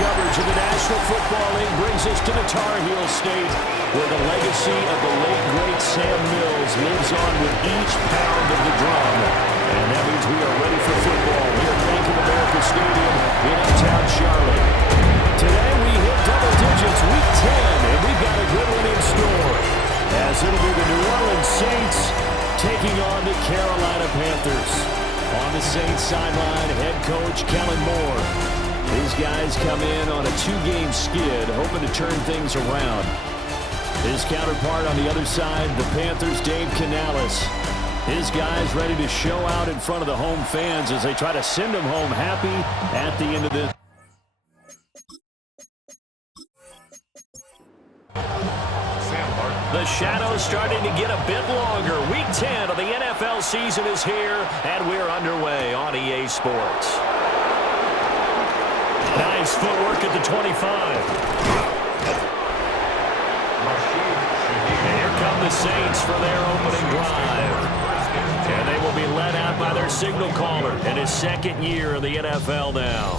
coverage of the National Football League brings us to the Tar Heel State, where the legacy of the late, great Sam Mills lives on with each pound of the drum. And that means we are ready for football here at Bank of America Stadium in uptown Charlotte. Today we hit double digits, Week 10, and we've got a good one in store, as it'll be the New Orleans Saints taking on the Carolina Panthers. On the Saints sideline, head coach Kellen Moore. These guys come in on a two-game skid, hoping to turn things around. His counterpart on the other side, the Panthers' Dave Canales. His guys ready to show out in front of the home fans as they try to send them home happy at the end of this. The shadow's starting to get a bit longer. Week 10 of the NFL season is here, and we're underway on EA Sports. Nice footwork at the 25. And here come the Saints for their opening drive. And they will be led out by their signal caller in his second year in the NFL now.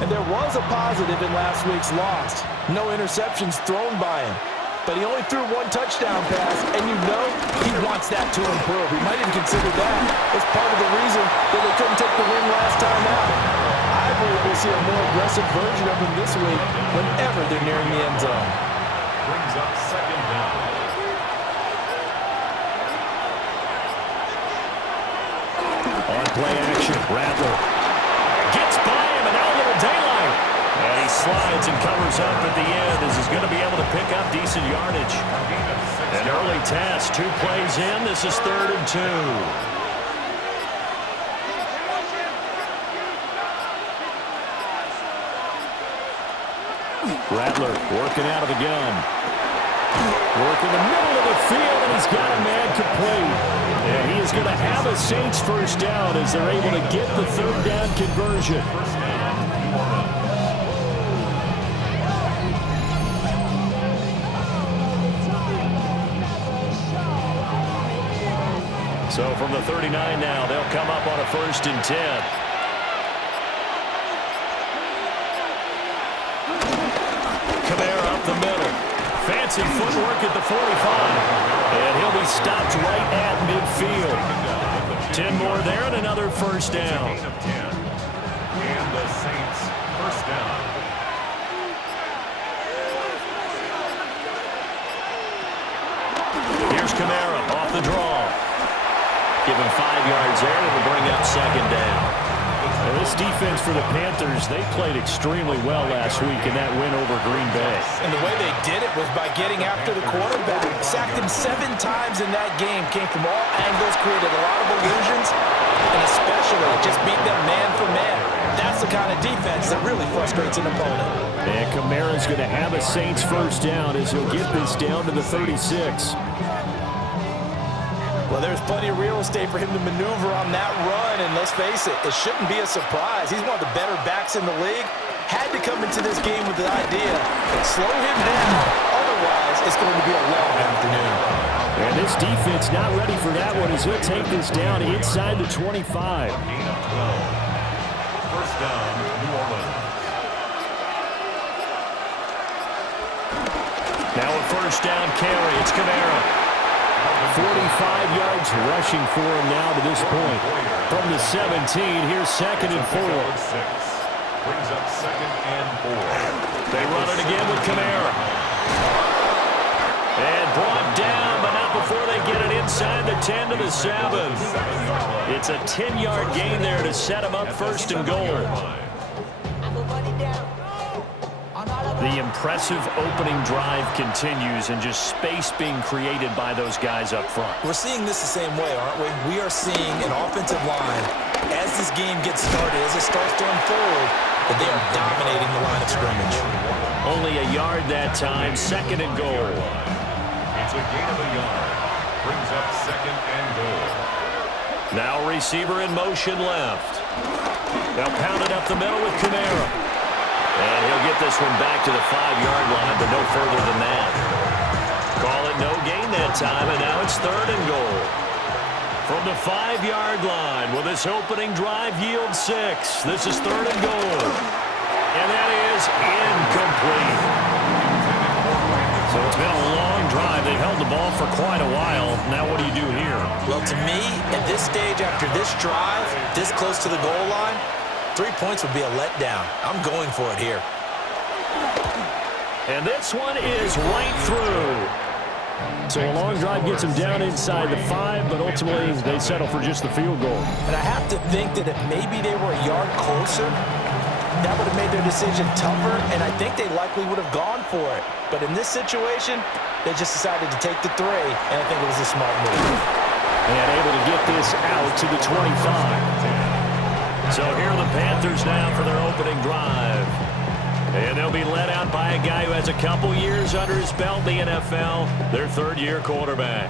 And there was a positive in last week's loss. No interceptions thrown by him. But he only threw one touchdown pass, and you know he wants that to improve. He might even consider that as part of the reason that they couldn't take the win last time out. I believe we'll see a more aggressive version of him this week whenever they're nearing the end zone. Brings up second down. On play action, Rattler gets by him, and now a little daylight. And he slides and covers up at the end as he's going to be able to pick up decent yardage. An early test, 2 plays in. This is 3rd and 2. Rattler working out of the gun. Working the middle of the field, and he's got a man complete. And he is going to have a Saints first down as they're able to get the 3rd down conversion. So from the 39 now, they'll come up on a 1st and 10. Kamara up the middle. Fancy footwork at the 45. And he'll be stopped right at midfield. 10 more there and another first down. And the Saints first down. Here's Kamara off the draw. Give him 5 yards there, and it'll bring up second down. Well, this defense for the Panthers, they played extremely well last week in that win over Green Bay. And the way they did it was by getting after the quarterback. Sacked him 7 times in that game. Came from all angles, created a lot of illusions, and especially just beat them man for man. That's the kind of defense that really frustrates an opponent. And Kamara's going to have a Saints first down as he'll get this down to the 36. Well, there's plenty of real estate for him to maneuver on that run, and let's face it, it shouldn't be a surprise. He's one of the better backs in the league. Had to come into this game with the idea, slow him down, otherwise it's going to be a long afternoon. And this defense not ready for that one as he'll take this down inside the 25. Gain of 12. First down, New Orleans. Now a first down carry. It's Kamara. 45 yards rushing for him now to this point. From the 17, here's 2nd and 4. Brings up 2nd and 4. They run it again with Kamara. And brought down, but not before they get it inside the 10 to the 7. It's a 10-yard gain there to set him up 1st and goal. The impressive opening drive continues, and just space being created by those guys up front. We're seeing this the same way, aren't we? We are seeing an offensive line, as this game gets started, as it starts to unfold, that they are dominating the line of scrimmage. Only a yard that time, 2nd and goal. It's a gain of a yard. Brings up 2nd and goal. Now receiver in motion left. They'll pound it up the middle with Kamara. And he'll get this one back to the 5-yard line, but no further than that. Call it no gain that time, and now it's 3rd and goal. From the 5-yard line, will this opening drive yield 6? This is 3rd and goal. And that is incomplete. So it's been a long drive. They've held the ball for quite a while. Now what do you do here? Well, to me, at this stage after this drive, this close to the goal line, 3 points would be a letdown. I'm going for it here. And this one is right through. So a long drive gets them down inside the 5, but ultimately they settle for just the field goal. And I have to think that if maybe they were a yard closer, that would have made their decision tougher, and I think they likely would have gone for it. But in this situation, they just decided to take the 3, and I think it was a smart move. And able to get this out to the 25. So here are the Panthers now for their opening drive. And they'll be led out by a guy who has a couple years under his belt in the NFL, their third-year quarterback.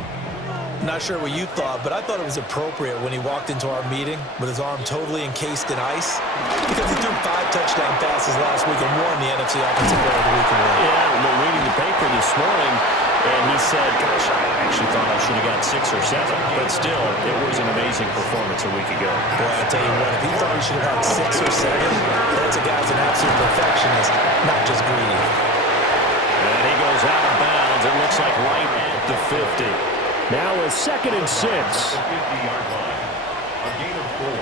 Not sure what you thought, but I thought it was appropriate when he walked into our meeting with his arm totally encased in ice because he threw 5 touchdown passes last week and won the NFC Offensive Player of the Week award. Yeah, we're reading the paper this morning, and he said, gosh, I actually thought I should have got 6 or 7, but still, it was an amazing performance a week ago. Boy, I'll tell you what, if he thought he should have had 6 or 7, that's a guy's an absolute perfectionist, not just greedy. And he goes out of bounds, it looks like right at the 50. Now a 2nd and 6. The 50-yard line. A gain of 4.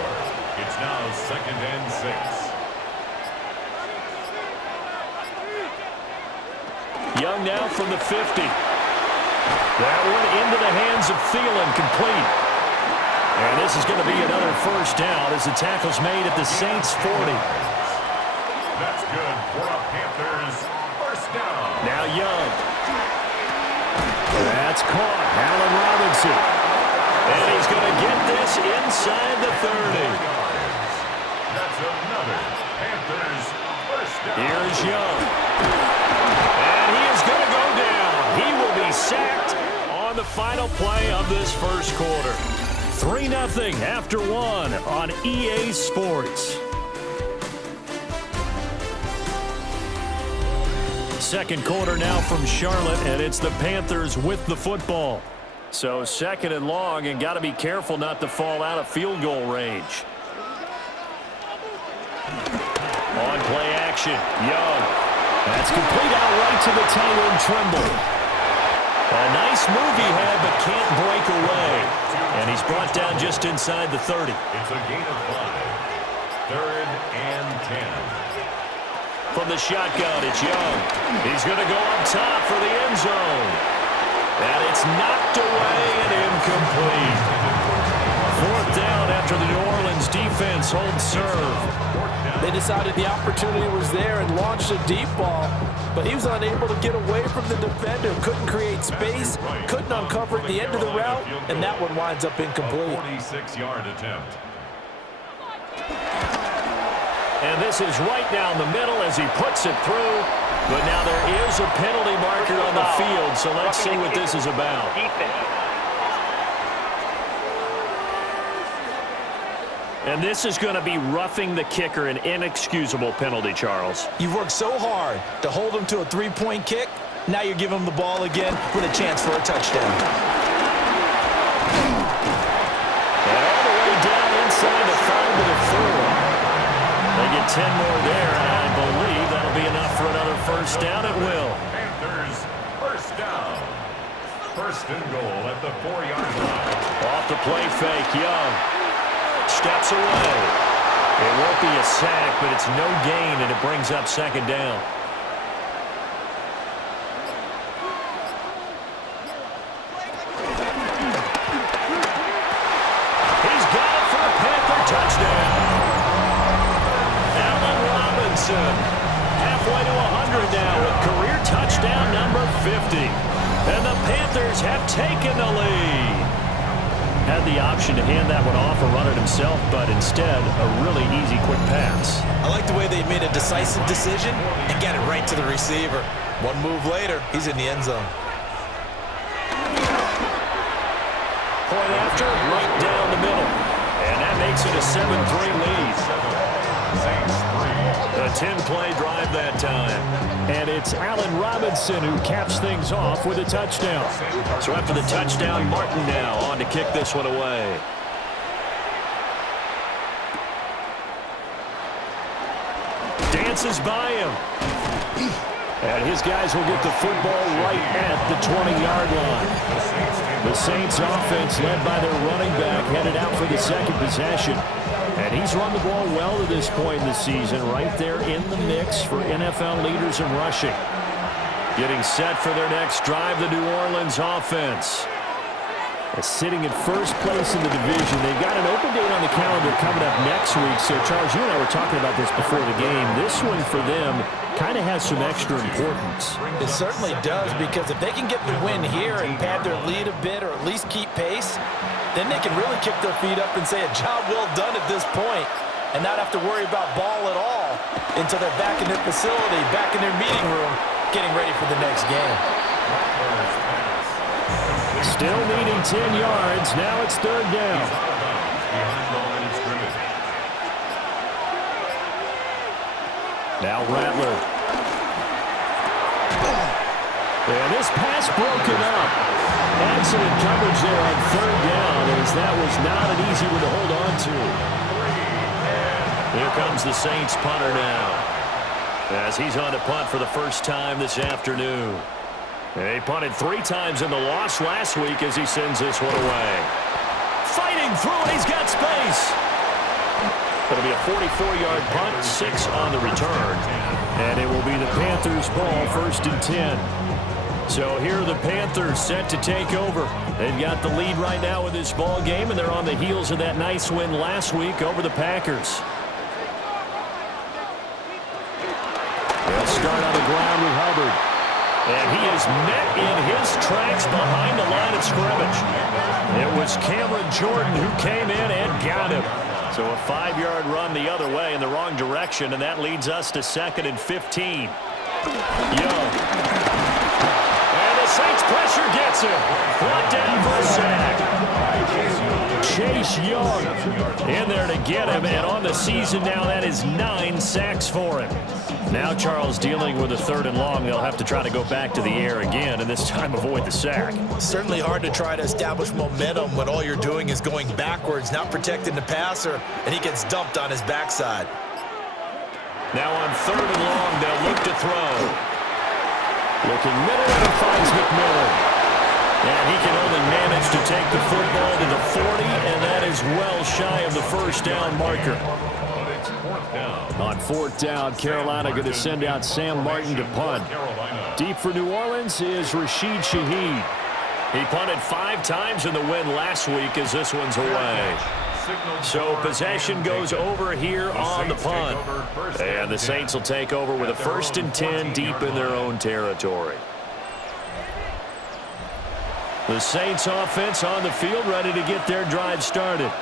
It's now 2nd and 6. Young now from the 50. That one into the hands of Thielen, complete. And this is going to be another first down as the tackle's made at the Saints' 40. That's good for a Panthers first down. Now Young. That's caught. Allen Robinson. And he's going to get this inside the 30. That's another Panthers first down. Here's Young. And he is going to go down. He will be sacked on the final play of this first quarter. 3-0 after 1 on EA Sports. Second quarter now from Charlotte, and it's the Panthers with the football. So 2nd and long, and got to be careful not to fall out of field goal range. On play action, Young. That's complete out right to the tight end, Trimble. A nice move he had, but can't break away. And he's brought down just inside the 30. It's a gain of 5. 3rd and 10. From the shotgun, it's Young. He's going to go up top for the end zone. And it's knocked away and incomplete. 4th down after the New Orleans defense holds serve. They decided the opportunity was there and launched a deep ball, but he was unable to get away from the defender, couldn't create space, couldn't uncover at the end of the route, and that one winds up incomplete. A 46-yard attempt. And this is right down the middle as he puts it through. But now there is a penalty marker on the field, so let's see what this is about. And this is going to be roughing the kicker, an inexcusable penalty, Charles. You've worked so hard to hold him to a 3-point kick. Now you're giving him the ball again with a chance for a touchdown. And all the way down inside the 5 to the 4. They get 10 more there, and I believe that'll be enough for another first down. It will. Panthers first down. 1st and goal at the 4-yard line. Off the play fake, Young steps away. It won't be a sack, but it's no gain, and it brings up 2nd down. He's got it for a Panther touchdown. Allen Robinson, halfway to 100 now with career touchdown number 50. And the Panthers have taken the lead. Had the option to hand that one off or run it himself, but instead, a really easy, quick pass. I like the way they made a decisive decision and got it right to the receiver. One move later, he's in the end zone. Point after, right down the middle. And that makes it a 7-3 lead. A 10-play drive that time. And it's Allen Robinson who caps things off with a touchdown. So after the touchdown, Martin now on to kick this one away. passes by him. And his guys will get the football right at the 20-yard line. The Saints offense, led by their running back, headed out for the second possession. And he's run the ball well to this point in the season, right there in the mix for NFL leaders in rushing. Getting set for their next drive, the New Orleans offense. Sitting at first place in the division. They've got an open date on the calendar coming up next week. So, Charles, you and I were talking about this before the game. This one for them kind of has some extra importance. It certainly does, because if they can get the win here and pad their lead a bit or at least keep pace, then they can really kick their feet up and say a job well done at this point and not have to worry about ball at all until they're back in their facility, back in their meeting room, getting ready for the next game. Still needing 10 yards. Now it's third down. Now Rattler. And this pass broken up. Excellent coverage there on third down, as that was not an easy one to hold on to. Here comes the Saints punter now, as he's on to punt for the first time this afternoon. He punted 3 times in the loss last week as he sends this one away. Fighting through it, he's got space. It'll be a 44-yard punt, 6 on the return. And it will be the Panthers' ball, first and 10. So here are the Panthers set to take over. They've got the lead right now with this ball game, and they're on the heels of that nice win last week over the Packers. They'll start on the ground with Hubbard. And he is met in his tracks behind the line of scrimmage. It was Cameron Jordan who came in and got him. So a 5-yard run the other way in the wrong direction, and that leads us to 2nd and 15. Young. And the Saints pressure gets him. Brought down for a sack. Chase Young in there to get him, and on the season now, that is 9 sacks for him. Now Charles dealing with a 3rd and long. They'll have to try to go back to the air again, and this time avoid the sack. Certainly hard to try to establish momentum when all you're doing is going backwards, not protecting the passer, and he gets dumped on his backside. Now on 3rd and long, they'll look to throw. Looking middle, and finds McMillan. And he can only manage to take the football to the 40, and that is well shy of the first down marker. On 4th down, Carolina going to send out Sam Martin to punt. Deep for New Orleans is Rashid Shaheed. He punted 5 times in the win last week as this one's away. So possession goes over here on the punt. And the Saints will take over with a 1st and 10 deep in their own territory. The Saints offense on the field, ready to get their drive started.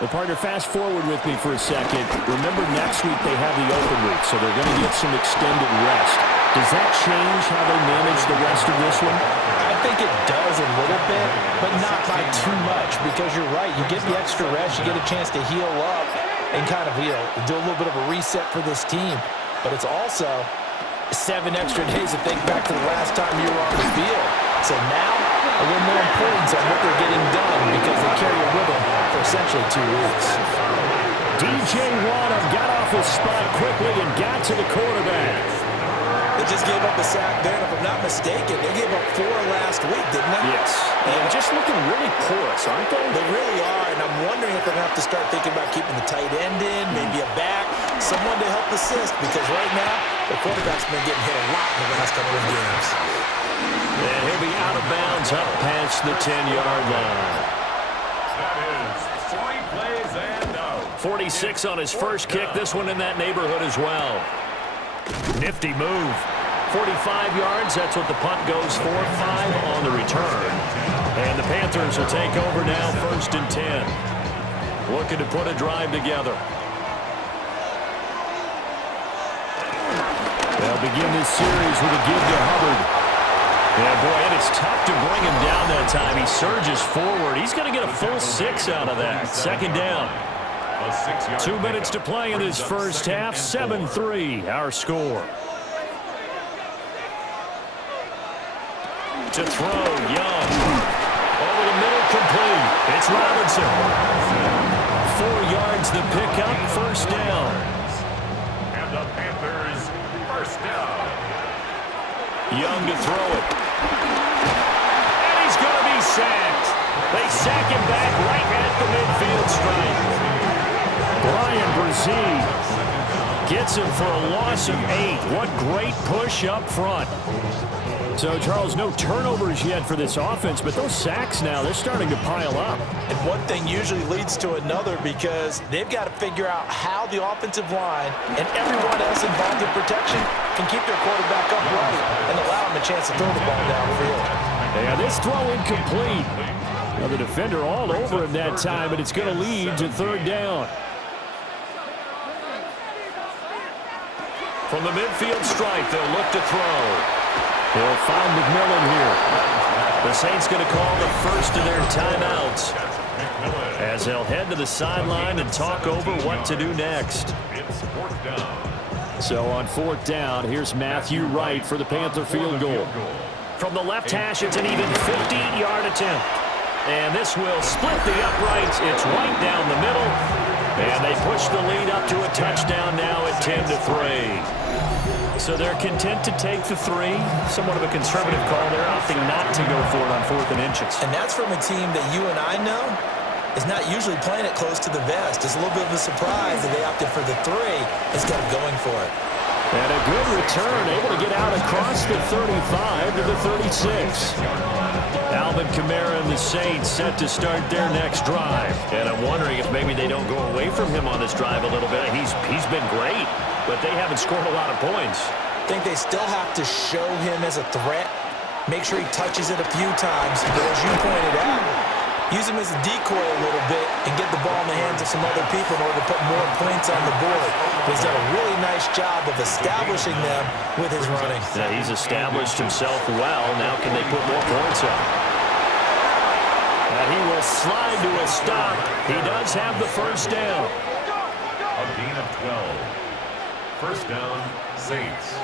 Well, partner, fast forward with me for a second. Remember, next week they have the open week, so they're going to get some extended rest. Does that change how they manage the rest of this one? I think it does a little bit, but not by too much, because you're right. You get the extra rest, you get a chance to heal up and kind of do a little bit of a reset for this team. But it's also 7 extra days to think back to the last time you were on the field. So now, a little more importance on what they're getting done, because they carry it with them for essentially 2 weeks. DJ Watt got off his spot quickly and got to the quarterback. They just gave up a sack there, and if I'm not mistaken, they gave up 4 last week, didn't they? Yes. And just looking really porous, aren't they? They really are, and I'm wondering if they're going to have to start thinking about keeping the tight end in, maybe a back, someone to help assist, because right now, the quarterback's been getting hit a lot in the last couple of games. And he'll be out of bounds up past the 10-yard line. That is 3 plays and out. 46 on his first kick. This one in that neighborhood as well. Nifty move. 45 yards. That's what the punt goes for. 5 on the return. And the Panthers will take over now, 1st and 10. Looking to put a drive together. They'll begin this series with a give to Hubbard. Yeah, boy, and it's tough to bring him down that time. He surges forward. He's going to get a full 6 out of that. 2nd down. 2 minutes to play in this first half. 7-3, our score. To throw, Young. Over the middle, complete. It's Robinson. 4 yards the pickup, 1st down. The Panthers, first down. Young to throw it. And he's going to be sacked. They sack him back right at the midfield stripe. Brian Brzee gets him for a loss of 8. What great push up front. So, Charles, no turnovers yet for this offense, but those sacks now, they're starting to pile up. And one thing usually leads to another because they've got to figure out how the offensive line and everyone else involved in protection can keep their quarterback upright and allow him a chance to throw the ball downfield. Yeah, this throw incomplete. Now, the defender all over him that time, and it's going to lead to third down. From the midfield stripe, they'll look to throw. They'll find McMillan here. The Saints going to call the first of their timeouts as they'll head to the sideline and talk over what to do next. It's fourth down. So on fourth down, here's Matthew Wright for the Panther field goal. From the left hash, it's an even 50-yard attempt. And this will split the uprights. It's right down the middle. And they push the lead up to a touchdown now at 10-3. So they're content to take the 3. Somewhat of a conservative call. They're opting not to go for it on 4th and inches. And that's from a team that you and I know is not usually playing it close to the vest. It's a little bit of a surprise that they opted for the 3 instead of going for it. And a good return, able to get out across the 35 to the 36. Alvin Kamara and the Saints set to start their next drive. And I'm wondering if maybe they don't go away from him on this drive a little bit. He's been great, but they haven't scored a lot of points. I think they still have to show him as a threat. Make sure he touches it a few times. But as you pointed out, use him as a decoy a little bit and get the ball in the hands of some other people in order to put more points on the board. But he's done a really nice job of establishing them with his running. Yeah, he's established himself well. Now can they put more points up? And he will slide to a stop. He does have the first down. A gain of 12. First down, Saints.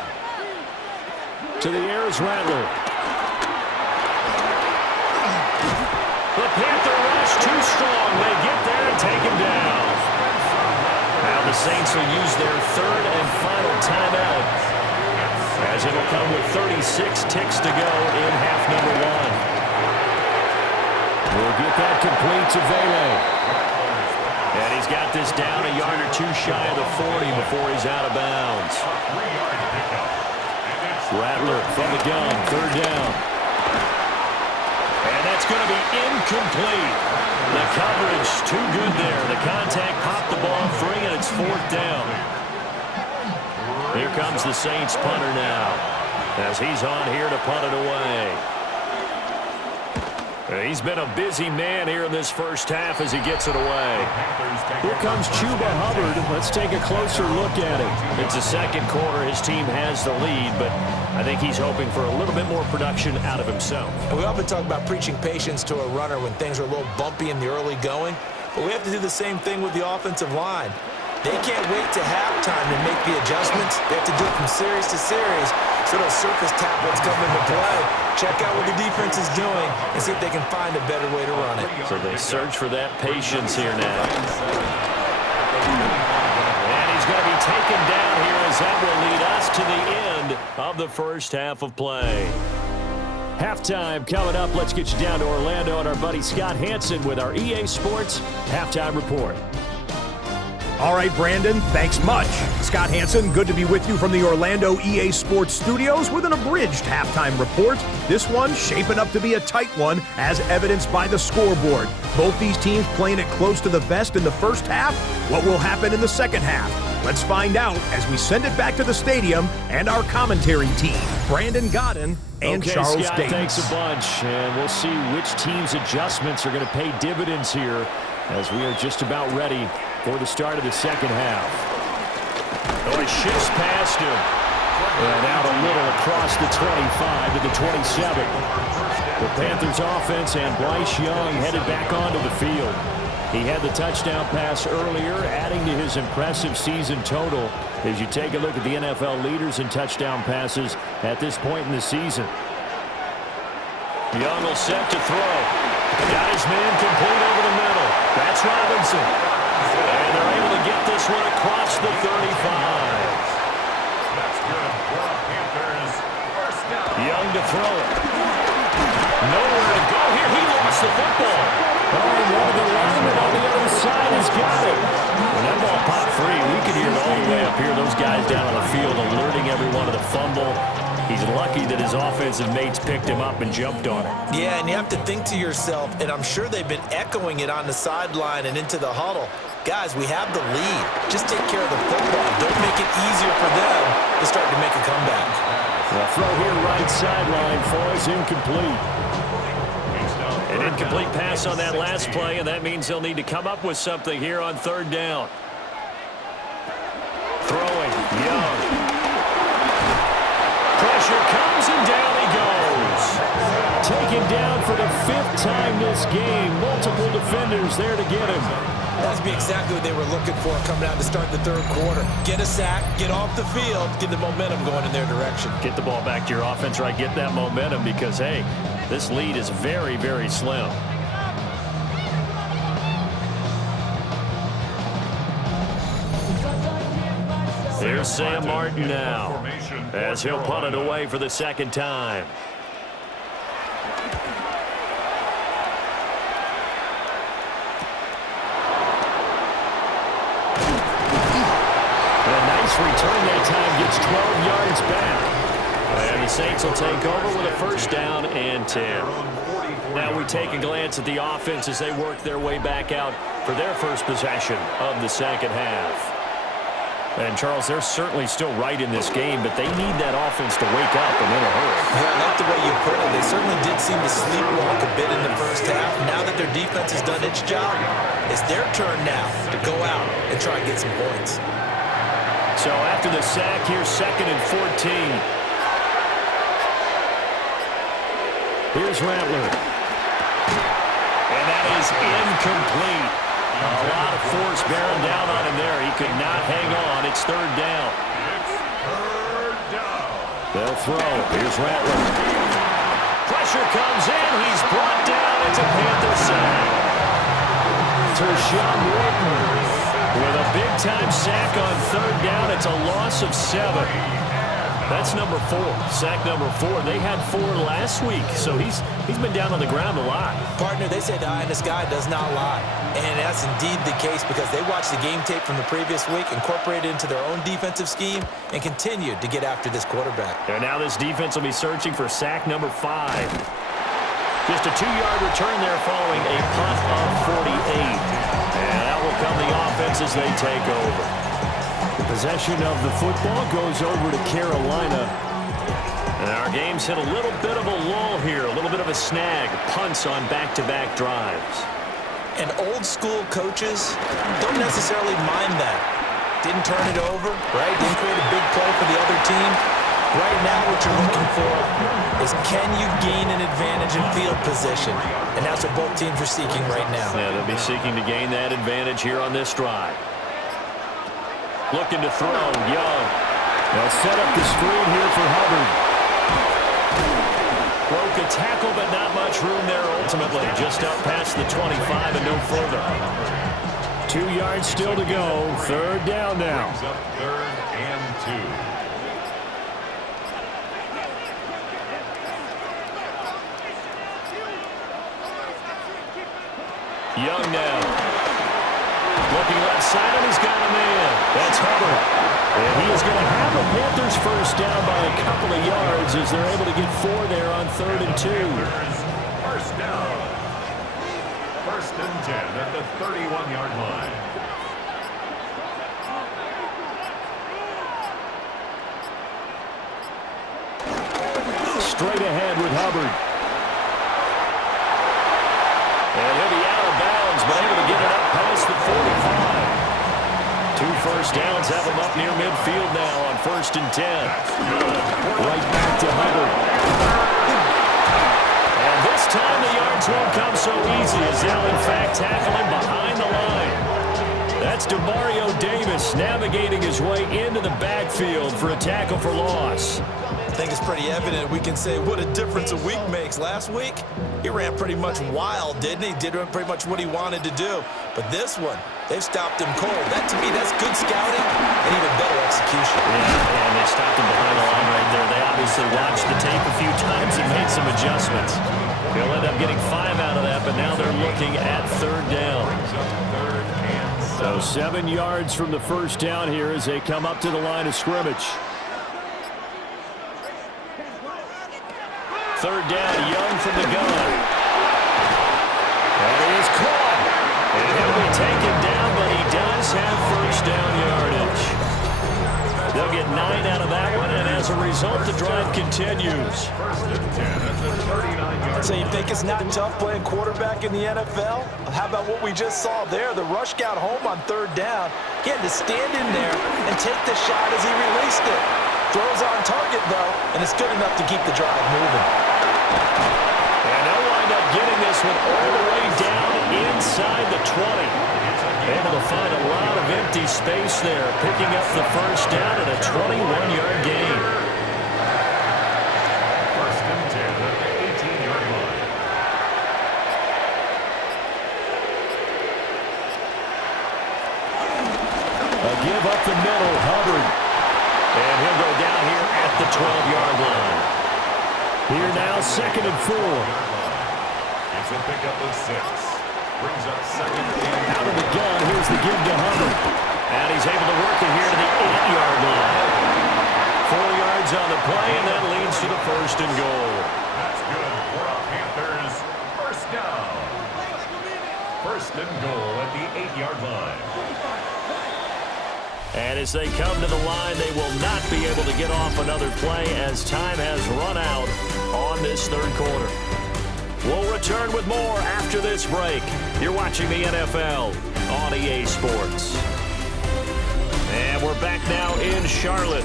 To the air is Rattler. The Panther rush too strong. They get there and take him down. Now the Saints will use their third and final timeout, as it'll come with 36 ticks to go in half number 1. We'll get that complete to Vele. And he's got this down a yard or 2 shy of the 40 before he's out of bounds. Rattler from the gun, third down. And that's going to be incomplete. The coverage too good there. The contact popped the ball free, and it's fourth down. Here comes the Saints punter now, as he's on here to punt it away. He's been a busy man here in this first half as he gets it away. Here comes Chuba Hubbard. Let's take a closer look at him. It's the second quarter. His team has the lead, but I think he's hoping for a little bit more production out of himself. And we often talk about preaching patience to a runner when things are a little bumpy in the early going, but we have to do the same thing with the offensive line. They can't wait to halftime to make the adjustments. They have to do it from series to series, so those surface tablets come into play. Check out what the defense is doing and see if they can find a better way to run it. So they search for that patience here now. And he's going to be taken down here as that will lead us to the end of the first half of play. Halftime coming up. Let's get you down to Orlando and our buddy Scott Hansen with our EA Sports Halftime Report. All right, Brandon, thanks much. Scott Hansen, good to be with you from the Orlando EA Sports Studios with an abridged halftime report. This one shaping up to be a tight one, as evidenced by the scoreboard. Both these teams playing it close to the vest in the first half. What will happen in the second half? Let's find out as we send it back to the stadium and our commentary team, Brandon Godden and Charles Scott, Davis. Thanks a bunch, and we'll see which team's adjustments are going to pay dividends here as we are just about ready for the start of the second half. Oh, he shifts past him. And out a little across the 25 to the 27. The Panthers offense and Bryce Young headed back onto the field. He had the touchdown pass earlier, adding to his impressive season total as you take a look at the NFL leaders in touchdown passes at this point in the season. Young will set to throw. Got his man complete over the middle. That's Robinson. And they're able to get this one across the 35. good for the Panthers. First down. Young to throw it. Nowhere to go here. He lost the football. Oh, and one of the linemen on the other side has got it. When that ball popped free, we could hear it all the way up here. Those guys down on the field alerting everyone of the fumble. He's lucky that his offensive mates picked him up and jumped on it. Yeah, and you have to think to yourself, and I'm sure they've been echoing it on the sideline and into the huddle. Guys, we have the lead. Just take care of the football. Don't make it easier for them to start to make a comeback. The throw here right sideline falls incomplete. An incomplete pass on that last play, and that means they'll need to come up with something here on third down. Throwing, Young. Pressure comes, and down he goes. Taken down for the 5th time this game. Multiple defenders there to get him. That'd be exactly what they were looking for coming out to start the third quarter. Get a sack, get off the field, get the momentum going in their direction. Get the ball back to your offense, right? Get that momentum because, hey, this lead is very, very slim. Here's Sam Martin now, as he'll punt it away for the second time. A nice return that time, gets 12 yards back. And the Saints will take over with a first down and 10. Now we take a glance at the offense as they work their way back out for their first possession of the second half. And, Charles, they're certainly still right in this game, but they need that offense to wake up and in a hurry. Yeah, I like the way you put it. They certainly did seem to sleepwalk a bit in the first half. Now that their defense has done its job, it's their turn now to go out and try and get some points. So after the sack, here's 2nd and 14. Here's Rattler. And that is incomplete. A lot of force bearing down on him there. He could not hang on. It's third down. They'll throw. Here's Rattler. Pressure comes in. He's brought down. It's a Panther sack. Tershawn Wharton with a big-time sack on third down. It's a loss of 7. That's number 4. Sack number 4. They had 4 last week, so he's been down on the ground a lot. Partner, they say the eye in the sky does not lie. And that's indeed the case because they watched the game tape from the previous week, incorporated it into their own defensive scheme, and continued to get after this quarterback. And now this defense will be searching for sack number 5. Just a 2-yard return there following a punt of 48. And that will come the offense as they take over. The possession of the football goes over to Carolina. And our game's hit a little bit of a lull here, a little bit of a snag. Punts on back-to-back drives. And old-school coaches don't necessarily mind that. Didn't turn it over, right? Didn't create a big play for the other team. Right now what you're looking for is can you gain an advantage in field position? And that's what both teams are seeking right now. Yeah, they'll be seeking to gain that advantage here on this drive. Looking to throw, Young. They'll set up the screen here for Hubbard. Broke a tackle, but not much room there ultimately. Just up past the 25 and no further. 2 yards still to go. Third down now. Brings up 3rd and 2. Young now. Looking left side, and he's got a man. That's Hubbard. And he is going to have a Panthers first down by a couple of yards as they're able to get 4 there on 3rd and 2. First down. 1st and 10 at the 31-yard line. Straight ahead with Hubbard. And he'll be out of bounds, but able to get it up past the 45. 2 first downs have him up near midfield now on 1st and 10. Right back to Hubbard. And this time the yards won't come so easy as they'll in fact tackle him behind the line. That's DeMario Davis navigating his way into the backfield for a tackle for loss. think it's pretty evident. We can say what a difference a week makes. Last week, he ran pretty much wild, didn't he? Did pretty much what he wanted to do. But this one, they've stopped him cold. That, to me, that's good scouting and even better execution. Yeah, and they stopped him behind the line right there. They obviously watched the tape a few times and made some adjustments. They'll end up getting 5 out of that, but now they're looking at 3rd down. So 7 yards from the first down here as they come up to the line of scrimmage. 3rd down, Young from the gun. And he is caught. And he'll be taken down, but he does have first down yardage. They'll get 9 out of that one, and as a result, the drive continues. So you think it's not tough playing quarterback in the NFL? How about what we just saw there? The rush got home on 3rd down. He had to stand in there and take the shot as he released it. Throws on target, though, and it's good enough to keep the drive moving. And they'll wind up getting this one all the way down inside the 20. Able to find a lot of empty space there, picking up the first down at a 21-yard gain. 1st and 10 at the 18-yard line. A give up the middle, Hubbard. And he'll go down here at the 12-yard line. Here now, 2nd and 4. It's a pickup of 6. Brings up 2nd and Out of the gun, here's the give to Hubbard. And he's able to work it here to the 8-yard line. 4 yards on the play, and that leads to the 1st and goal. That's good for our Panthers. 1st down. 1st and goal at the 8-yard line. And as they come to the line, they will not be able to get off another play as time has run out on this 3rd quarter. We'll return with more after this break. You're watching the NFL on EA Sports. And we're back now in Charlotte.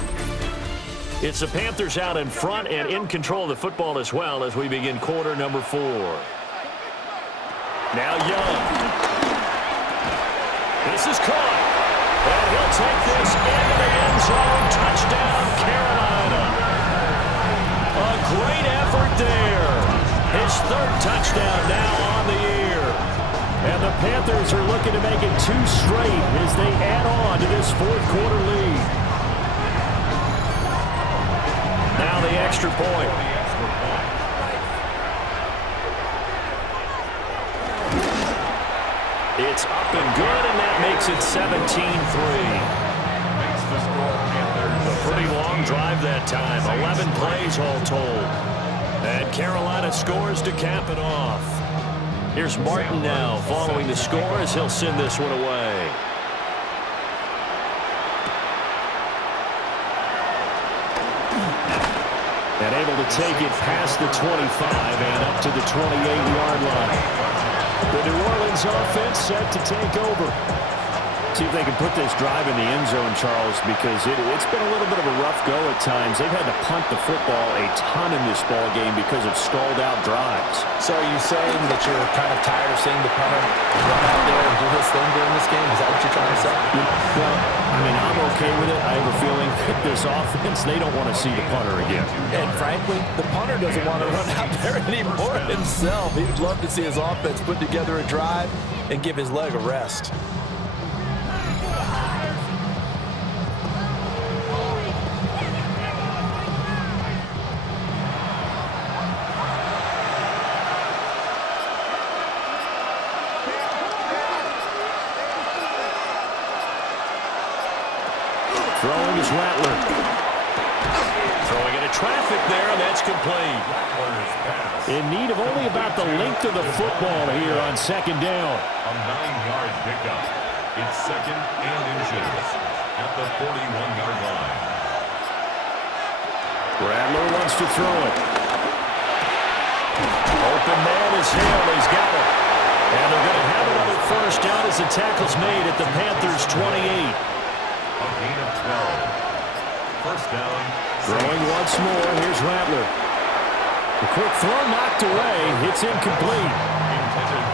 It's the Panthers out in front and in control of the football as well as we begin quarter number 4. Now Young. This is caught. And he'll take this into the end zone. Touchdown, Carolina. A great effort there. His 3rd touchdown now on the year. And the Panthers are looking to make it 2 straight as they add on to this 4th quarter lead. Now the extra point. It's up and good, and that makes it 17-3. A pretty long drive that time. 11 plays all told. And Carolina scores to cap it off. Here's Martin now following the score as he'll send this one away. And able to take it past the 25 and up to the 28-yard line. The New Orleans offense set to take over. See if they can put this drive in the end zone, Charles, because it's been a little bit of a rough go at times. They've had to punt the football a ton in this ball game because of stalled-out drives. So are you saying that you're kind of tired of seeing the punter run out there and do his thing during this game? Is that what you're trying to say? Well, I mean, I'm okay with it. I have a feeling that this offense, they don't want to see the punter again. And frankly, the punter doesn't want to run out there anymore himself. He'd love to see his offense put together a drive and give his leg a rest. Throwing is Rattler. Throwing into traffic there, and that's complete. In need of only about the length of the football here on 2nd down. A 9-yard pickup. It's 2nd and inches at the 41-yard line. Rattler wants to throw it. Open man is Hill. He's got it. And they're going to have another first down as the tackle's made at the Panthers' 28. A gain of 12. 1st down. Throwing once more. Here's Rattler. The quick throw knocked away. It's incomplete.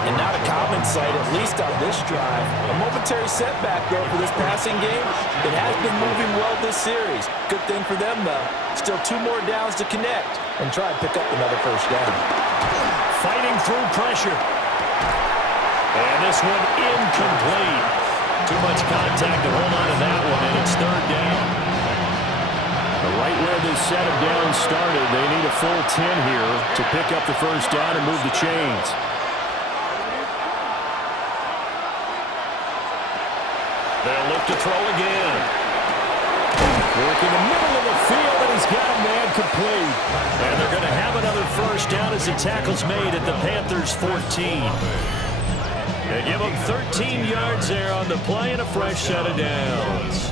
And not a common sight, at least on this drive. A momentary setback, though, for this passing game. It has been moving well this series. Good thing for them, though. Still 2 more downs to connect and try and pick up another first down. Fighting through pressure. And this one incomplete. Too much contact to hold on to that one, and it's 3rd down. Right where this set of downs started, they need a full 10 here to pick up the first down and move the chains. They'll look to throw again. Work in the middle of the field, and he's got a man complete. And they're going to have another first down as the tackle's made at the Panthers' 14. They give them 13 yards there on the play and a fresh set of downs.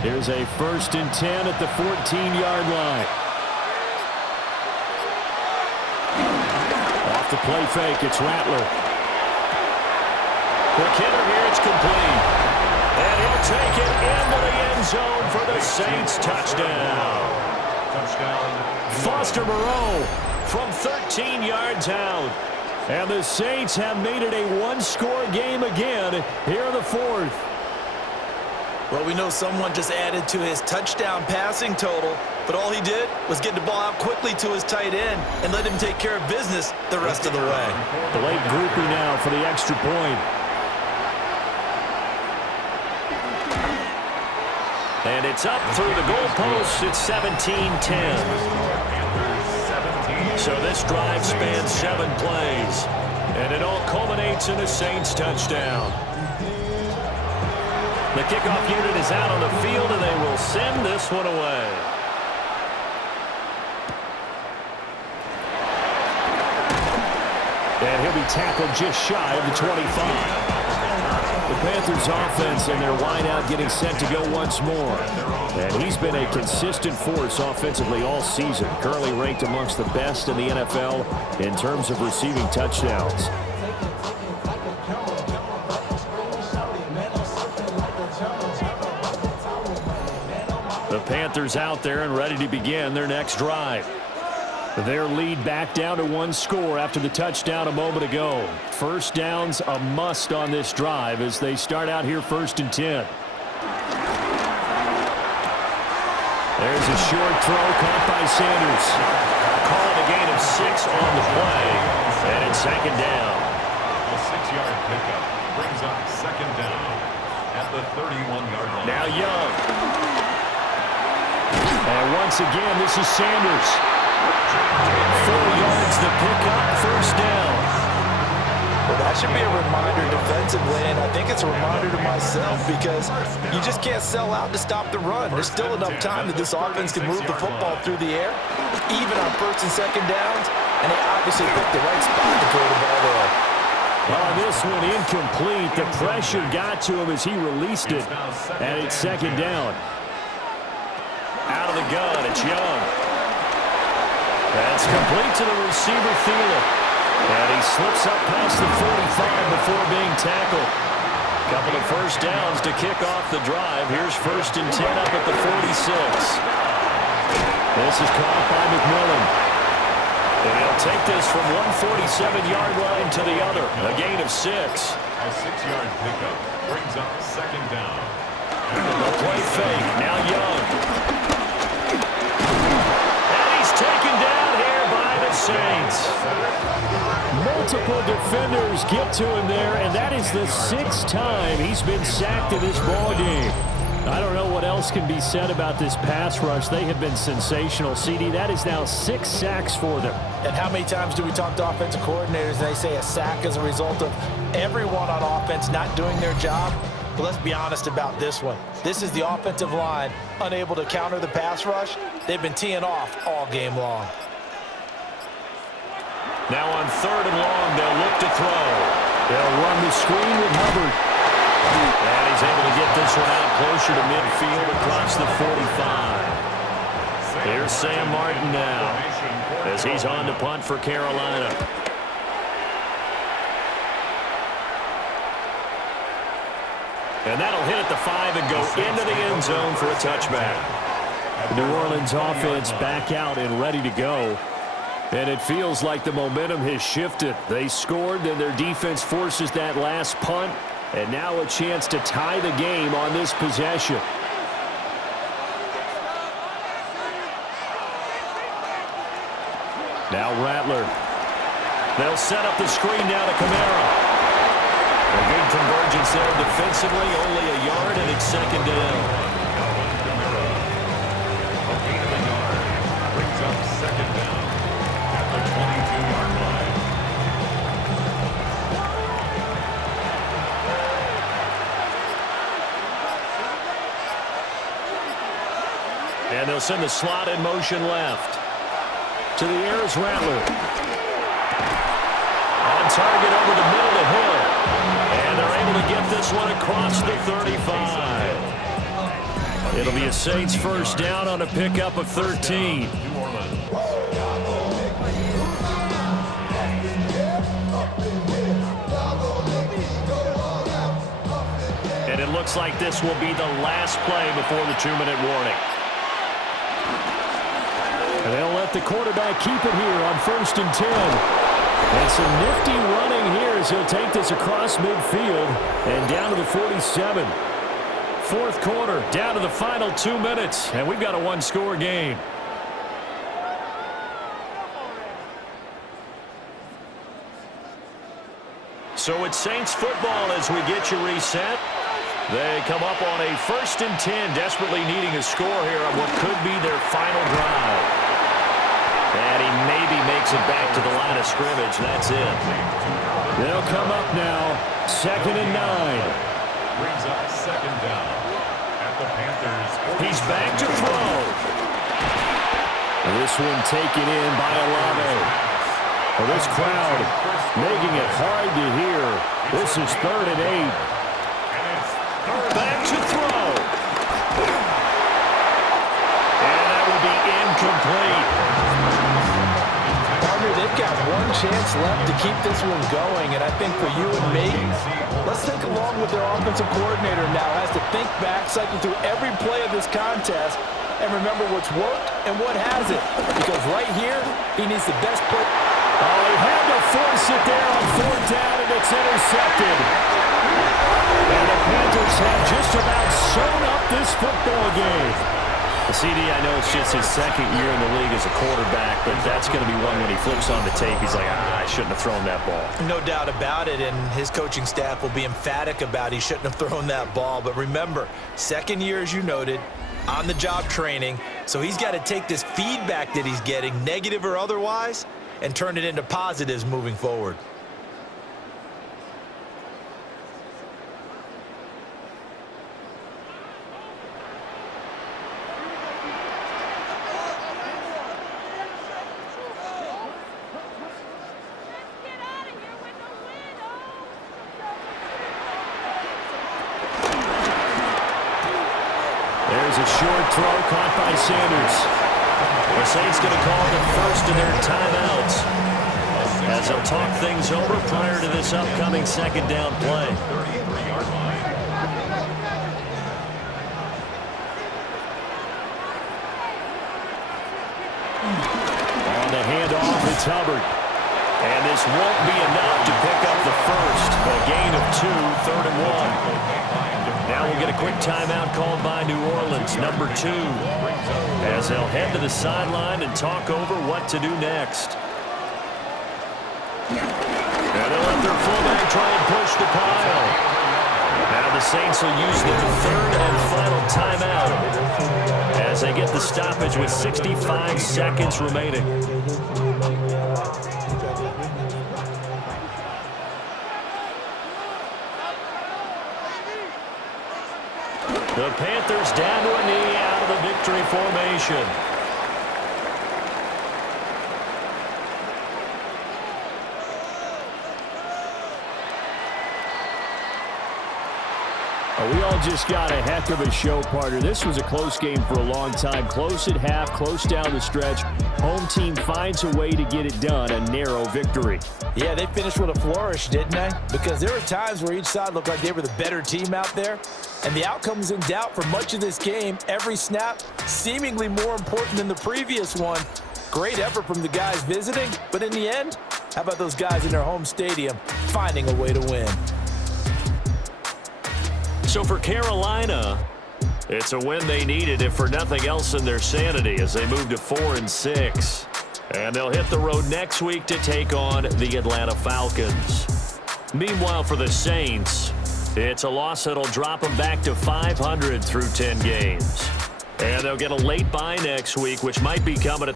Here's a 1st and 10 at the 14-yard line. Off the play fake, it's Rattler. Quick hitter here, it's complete. And he'll take it into the end zone for the Saints touchdown. Foster Moreau from 13 yards out. And the Saints have made it a 1-score game again here in the 4th. Well, we know someone just added to his touchdown passing total, but all he did was get the ball out quickly to his tight end and let him take care of business the rest of the way. The late groupie now for the extra point. And it's up through the goalpost. It's 17-10. So this drive spans 7 plays. And it all culminates in a Saints touchdown. The kickoff unit is out on the field, and they will send this one away. And he'll be tackled just shy of the 25. The Panthers offense and their wideout getting set to go once more. And he's been a consistent force offensively all season, currently ranked amongst the best in the NFL in terms of receiving touchdowns. The Panthers out there and ready to begin their next drive. Their lead back down to 1 score after the touchdown a moment ago. First down's a must on this drive as they start out here 1st and 10. There's a short throw caught by Sanders. Call it a gain of 6 on the play. And it's 2nd down. A 6-yard pickup brings up 2nd down at the 31-yard line. Now Young. And once again, this is Sanders. 4 yards to pick up, 1st down. Well, that should be a reminder defensively, and I think it's a reminder to myself because you just can't sell out to stop the run. There's still enough time that this offense can move the football through the air, even on 1st and 2nd downs, and they obviously picked the right spot to throw the ball there. Oh, this one incomplete. The pressure got to him as he released it, and it's 2nd down. Out of the gun, it's Young. That's complete to the receiver, Thielen. And he slips up past the 45 before being tackled. Couple of first downs to kick off the drive. Here's 1st and 10 up at the 46. This is caught by McMillan. And he'll take this from one 47-yard line to the other. A gain of 6. A 6-yard pickup brings up 2nd down. The play fake. Now Young. And he's taken down here by the Saints. Multiple defenders get to him there, and that is the 6th time he's been sacked in this ball game. I don't know what else can be said about this pass rush. They have been sensational. CD, that is now 6 sacks for them. And how many times do we talk to offensive coordinators and they say a sack as a result of everyone on offense not doing their job? But let's be honest about this one. This is the offensive line unable to counter the pass rush. They've been teeing off all game long. Now on 3rd and long, they'll look to throw. They'll run the screen with Hubbard. And he's able to get this one out closer to midfield across the 45. Here's Sam Martin now as he's on to punt for Carolina. And that'll hit at the 5 and go into the end zone for a touchback. New Orleans offense back out and ready to go. And it feels like the momentum has shifted. They scored, then their defense forces that last punt, and now a chance to tie the game on this possession. Now Rattler. They'll set up the screen now to Kamara. A good convergence there defensively, only a yard, and it's second down. A gain of a yard. Brings up second down at the 22-yard line. And they'll send the slot in motion left. To the air is Rattler. On target over the middle to Hill. And they're able to get this one across the 35. It'll be a Saints first down on a pickup of 13. And it looks like this will be the last play before the 2-minute warning. And they'll let the quarterback keep it here on 1st and 10. And some nifty running here as he'll take this across midfield and down to the 47. Fourth quarter, down to the final 2 minutes, and we've got a one-score game. So it's Saints football as we get you reset. They come up on a 1st and 10, desperately needing a score here on what could be their final drive. And he maybe makes it back to the line of scrimmage. That's it. They'll come up now, 2nd and 9. Brings up second down at the Panthers. He's back to throw. This one taken in by Olave. Well, this crowd making it hard to hear. This is 3rd and 8. Back to throw. And that will be incomplete. Partner, they've got one chance left to keep this one going, and I think for you and me, let's think along with their offensive coordinator now has to think back, cycle through every play of this contest, and remember what's worked and what hasn't. Because right here, he needs the best play. Oh, he had to force it there on 4th down, and it's intercepted. And the Panthers have just about sewn up this football game. CD, I know it's just his second year in the league as a quarterback, but that's going to be one when he flips on the tape. He's like, I shouldn't have thrown that ball. No doubt about it, and his coaching staff will be emphatic about he shouldn't have thrown that ball. But remember, second year, as you noted, on-the-job training, so he's got to take this feedback that he's getting, negative or otherwise, and turn it into positives moving forward. There's a short throw caught by Sanders. The Saints going to call the first of their timeouts as they'll talk things over prior to this upcoming second down play. 33-yard line. On the handoff, it's Hubbard. And this won't be enough to pick up the first. A gain of 2, 3rd and 1. Now we'll get a quick timeout called by New Orleans, number 2, as they'll head to the sideline and talk over what to do next. And they'll let their fullback try and push the pile. Now the Saints will use their 3rd and final timeout as they get the stoppage with 65 seconds remaining. The Panthers down to a knee out of the victory formation. We all just got a heck of a show, partner. This was a close game for a long time. Close at half, close down the stretch. Home team finds a way to get it done, a narrow victory. Yeah, they finished with a flourish, didn't they? Because there were times where each side looked like they were the better team out there. And the outcome was in doubt for much of this game. Every snap seemingly more important than the previous one. Great effort from the guys visiting. But in the end, how about those guys in their home stadium finding a way to win? So for Carolina, it's a win they needed, if for nothing else, in their sanity as they move to 4-6. And they'll hit the road next week to take on the Atlanta Falcons. Meanwhile, for the Saints, it's a loss that'll drop them back to 500 through 10 games. And they'll get a late bye next week, which might be coming at